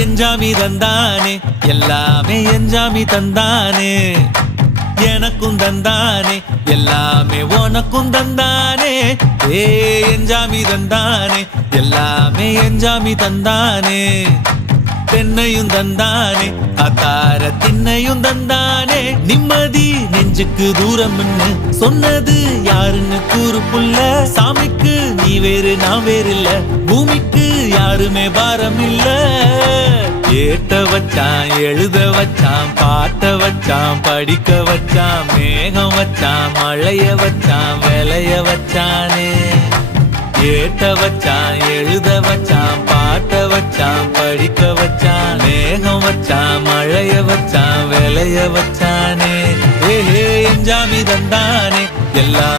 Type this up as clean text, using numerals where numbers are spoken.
எஞ்சாமி தந்தானே எல்லாமே எஞ்சாமி தந்தானே எனக்கும் தந்தானே எல்லாமே உனக்கும் தந்தானே ஏ எஞ்சாமி தந்தானே எல்லாமே எஞ்சாமி தந்தானே தென்னையும் தந்தானே அத்தார திண்ணையும் தந்தானே நிம்மதி நெஞ்சுக்கு தூரம்னு சொன்னது யாருன்னு கூறு புள்ள சாமிக்கு நீ வேறு நான் வேறு இல்ல பூமிக்கு யாருமே பாரம் இல்ல ஏட்ட வச்சான் எழுத வச்சான் பாட்ட வச்சான் படிக்க வச்சான் மேகம் வச்சான் மழைய வச்சான் விளைய வச்சானே ஏட்ட வச்சான் எழுத வச்சான் பாட்ட வச்சான் படிக்க வச்சான் மேகம் வச்சான் மழைய வச்சான் விளைய வச்சானே ஏ எஞ்சாமி தந்தானே எல்லா